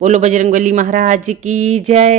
बोलो बजरंगबली महाराज की जय।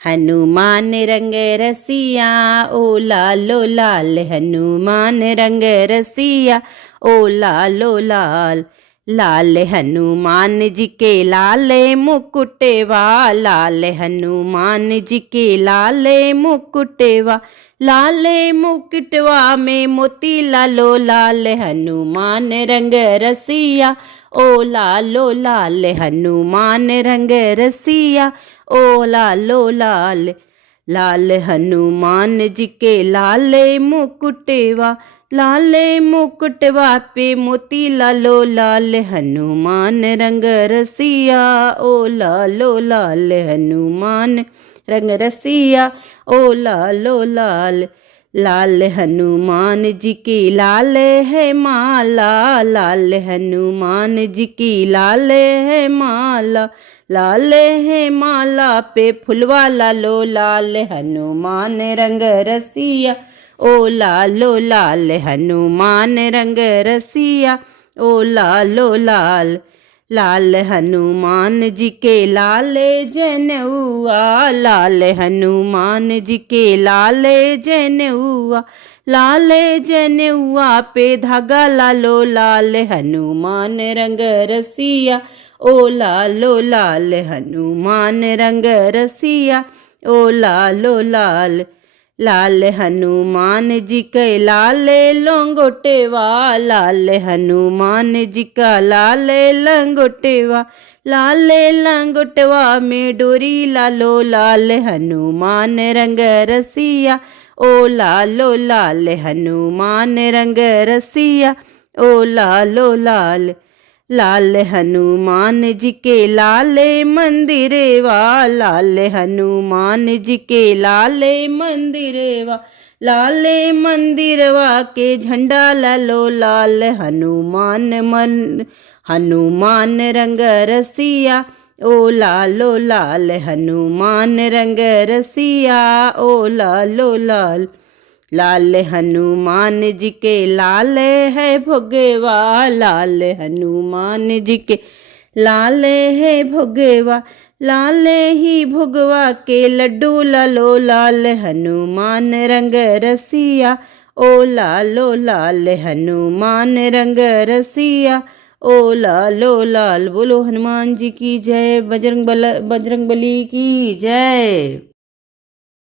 हनुमान रंग रसिया ओ लालो लाल, हनुमान रंग रसिया ओ लालो लाल। लाल हनुमान जी के लाल मुकुटवा, लाल हनुमान जी के लाल मुकुटवा। लाल मुकुटवा में मोती लालो लाल, हनुमान रंग रसिया ओ लालो लाल, हनुमान रंग रसिया ओ लालो लाल। लाल हनुमान जी के लाल मुकुटवा, लाल मुकुटवा पे मोती लालो लाल, हनुमान रंग रसिया ओ लालो लाल, हनुमान रंग रसिया ओ लालो लाल। लाल हनुमान जी की लाल है माला, लाल हनुमान जी की लाल है माला। लाल है माला पे फुलवा लालो लाल, हनुमान रंग रसिया ओ लालो लाल, हनुमान रंग रसिया ओ लालो लाल। लाल हनुमान जी के लाल जनेऊआ, लाल हनुमान जी के लाल जनेऊआ। लाल जनेऊआ पे धागा लालो लाल, हनुमान रंग रसिया ओ लालो लाल, हनुमान रंग रसिया ओ लालो लाल। लाल हनुमान जी के लाल लंगोटेवा, लाल हनुमान जी का लाल लंगोटेवा। लाल लंगोटवा में डोरी लालो लाल, हनुमान रंग रसिया ओ लालो लाल, हनुमान रंग रसिया ओ लालो लाल। लाल हनुमान जी के लाल मंदिरवा, लाल हनुमान जी के लाल मंदिरवा। लाल मंदिरवा के झंडा लालो लाल, हनुमान रंग रसिया ओ लालो लाल, हनुमान रंग रसिया ओ लालो लाल। लाल हनुमान जी के लाल है भोगवा, लाल हनुमान जी के लाल है भोगवा। लाल ही भोगवा के लड्डू लालो लाल, हनुमान रंग रसिया ओ लालो लाल, हनुमान रंग रसिया ओ लालो लाल। बोलो हनुमान जी की जय, बजरंग बली की जय।